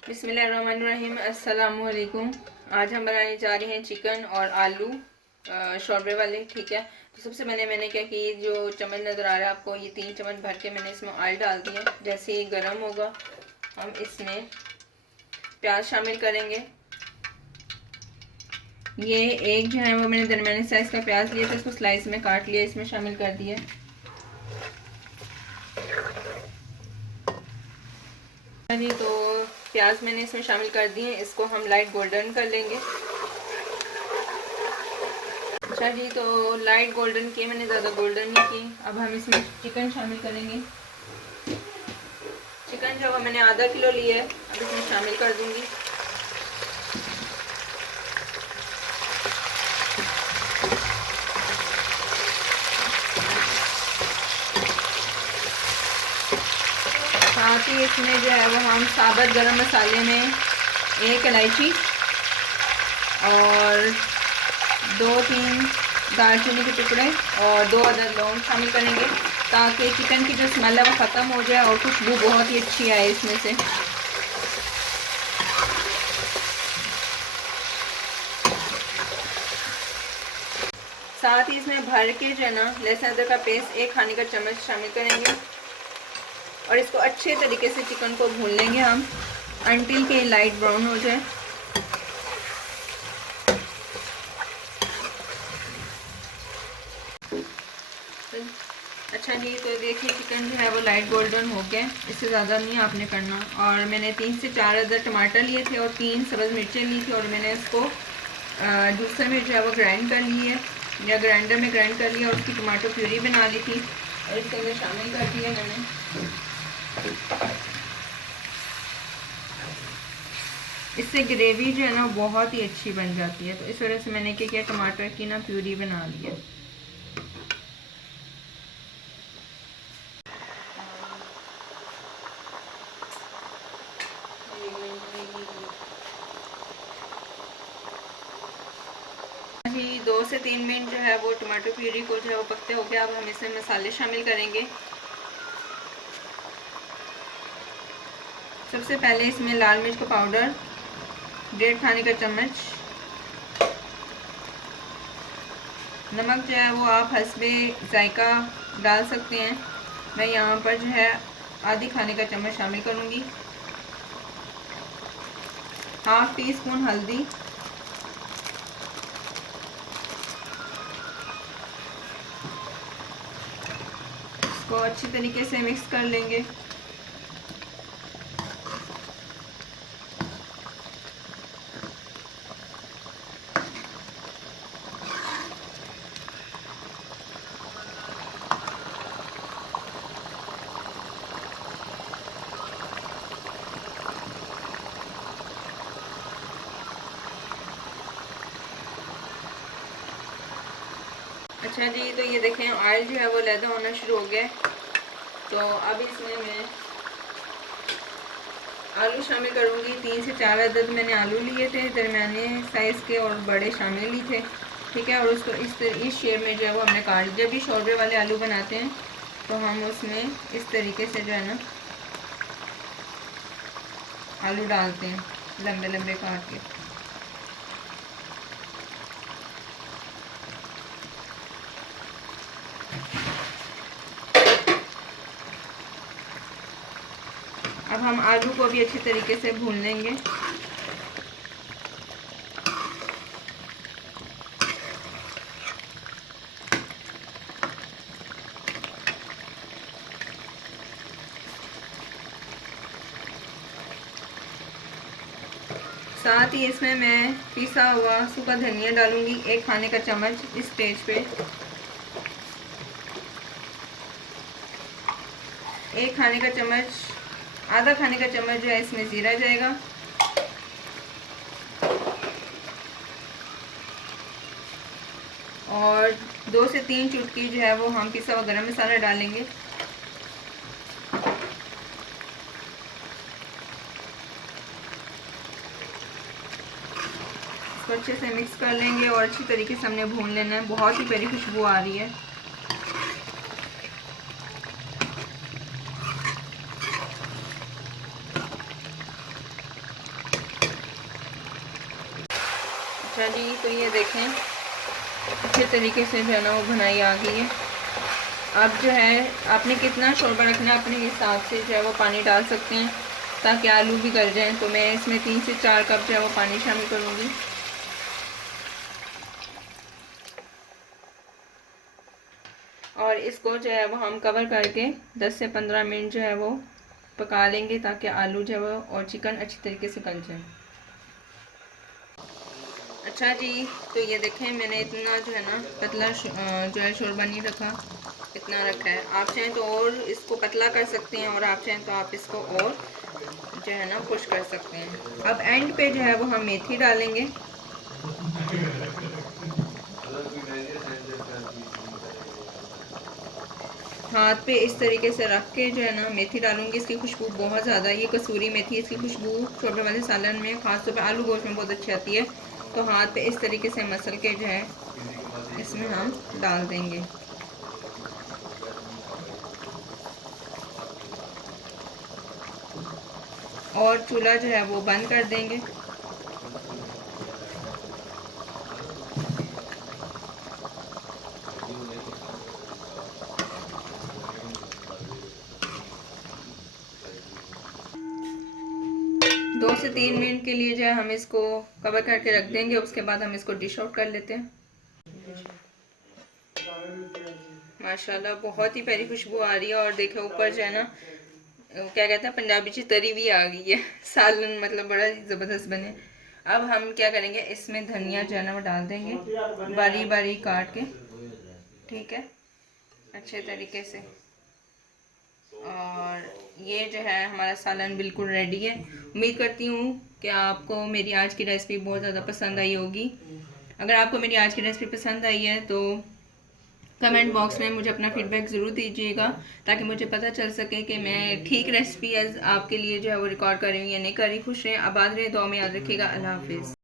बिस्मिल्लाहिर्रहमानिर्रहीम। अस्सलाम वालेकुम। आज हम बनाने जा रहे हैं चिकन और आलू शोरबे वाले। ठीक है, तो सबसे पहले मैंने क्या कि जो चम्मच नज़र आ रहा है आपको, ये 3 चम्मच भर के मैंने इसमें ऑयल डाल दिया। जैसे ही गर्म होगा हम इसमें प्याज शामिल करेंगे। ये एक जो है वो मैंने दरमियाने साइज़ का प्याज लिया था, इसको स्लाइस में काट लिया, इसमें शामिल कर दिया। तो प्याज मैंने इसमें शामिल कर दिए, इसको हम लाइट गोल्डन कर लेंगे। अच्छा जी, तो लाइट गोल्डन किए मैंने, ज़्यादा गोल्डन नहीं की। अब हम इसमें चिकन शामिल करेंगे। चिकन जो है मैंने आधा किलो लिया है, अब इसमें शामिल कर दूंगी। साथ ही इसमें जो है वो हम साबुत गरम मसाले में 1 इलायची और 2-3 दालचीनी के टुकड़े और 2 अदद लौंग शामिल करेंगे, ताकि चिकन की जो स्मेल है वो ख़त्म हो जाए और खुशबू बहुत ही अच्छी आए इसमें से। साथ ही इसमें भर के जो है ना लहसुन अदरक का पेस्ट 1 खाने का चम्मच शामिल करेंगे और इसको अच्छे तरीके से चिकन को भून लेंगे हम अंटिल के लाइट ब्राउन हो जाए। अच्छा जी, तो देखिए चिकन जो है वो लाइट गोल्डन हो गया, इससे ज़्यादा नहीं आपने करना। और मैंने 3 से 4 अदद टमाटर लिए थे और 3 सब्ज़ मिर्चें ली थी और मैंने इसको जूसर में जो है वो ग्राइंड कर ली है, या ग्राइंडर में ग्राइंड कर लिया और उसकी टमाटो प्यूरी बना ली थी और इसके अंदर शामिल कर दिया मैंने। इससे ग्रेवी जो है ना बहुत ही अच्छी बन जाती है, तो इस वजह से मैंने क्या किया, टमाटर की ना प्यूरी बना ली है। जी 2 से 3 मिनट जो है वो टमाटो प्यूरी को जो है वो पकते हो गया। अब हम इसमें मसाले शामिल करेंगे। सबसे पहले इसमें लाल मिर्च का पाउडर 1.5 खाने का चम्मच, नमक जो है वो आप हस्बे जायका डाल सकते हैं। मैं यहाँ पर जो है आधी खाने का चम्मच शामिल करूँगी। हाफ टी स्पून हल्दी, इसको अच्छी तरीके से मिक्स कर लेंगे। अच्छा जी, तो ये देखें ऑयल जो है वो लैदा होना शुरू हो गया है। तो अब इसमें मैं आलू शामिल करूँगी। 3 से 4 अदद मैंने आलू लिए थे, दरमियाने साइज़ के, और बड़े शामिल ही थे। ठीक है, और उसको इस शेप में जो है वो हमने काट। जब भी शोरबे वाले आलू बनाते हैं तो हम उसमें इस तरीके से जो है ना आलू डालते हैं, लंबे लंबे काट के। अब हम आलू को भी अच्छी तरीके से भून लेंगे। साथ ही इसमें मैं पिसा हुआ सूखा धनिया डालूंगी 1 खाने का चम्मच इस स्टेज पे। 1 खाने का चम्मच, आधा खाने का चम्मच जो है इसमें ज़ीरा जाएगा। और 2 से 3 चुटकी जो है वो हम पिसा हुआ गरम मसाला डालेंगे। इसको अच्छे से मिक्स कर लेंगे और अच्छी तरीके से हमने भून लेना है। बहुत ही प्यारी खुशबू आ रही है। अच्छा जी, तो ये देखें अच्छे तरीके से जो है ना वो भुनाई आ गई है। अब जो है आपने कितना शोरबा रखना है अपने हिसाब से जो है वो पानी डाल सकते हैं ताकि आलू भी गल जाएं। तो मैं इसमें 3 से 4 कप जो है वो पानी शामिल करूँगी। और इसको जो है वो हम कवर करके 10 से 15 मिनट जो है वो पका लेंगे ताकि आलू जो है वो और चिकन अच्छी तरीके से गल जाए। अच्छा जी, तो ये देखें मैंने इतना जो है ना पतला जो है शोरबा नहीं रखा, इतना रखा है। आप चाहें तो और इसको पतला कर सकते हैं और आप चाहें तो आप इसको और जो है ना खुश कर सकते हैं। अब एंड पे जो है वो हम मेथी डालेंगे। हाथ पे इस तरीके से रख के जो है ना मेथी डालूंगी। इसकी खुशबू बहुत ज़्यादा, ये कसूरी मेथी, इसकी खुशबू शोरबे वाले सालन में ख़ासतौर पे आलू गोश्त में बहुत अच्छी आती है। तो हाथ पे इस तरीके से मसल के जो है इसमें हम डाल देंगे। और चूल्हा जो है वो बंद कर देंगे। 2 से 3 मिनट के लिए जो है हम इसको कवर करके रख देंगे। उसके बाद हम इसको डिश आउट कर लेते हैं। माशाल्लाह बहुत ही प्यारी खुशबू आ रही है। और देखो ऊपर जो है ना क्या कहते हैं पंजाबी ची तरी भी आ गई है। सालन मतलब बड़ा ही ज़बरदस्त बने। अब हम क्या करेंगे, इसमें धनिया जो है ना वो डाल देंगे बारी बारी काट के, ठीक है, अच्छे तरीके से। और ये जो है हमारा सालन बिल्कुल रेडी है। उम्मीद करती हूँ कि आपको मेरी आज की रेसिपी बहुत ज़्यादा पसंद आई होगी। अगर आपको मेरी आज की रेसिपी पसंद आई है तो कमेंट बॉक्स में मुझे अपना फीडबैक ज़रूर दीजिएगा ताकि मुझे पता चल सके कि मैं ठीक रेसिपी आपके लिए जो है वो रिकॉर्ड कर रही हूँ या नहीं कर रही। खुश रहें, आबाद रहें, दुआ में याद रखिएगा। अल्लाह हाफिज़।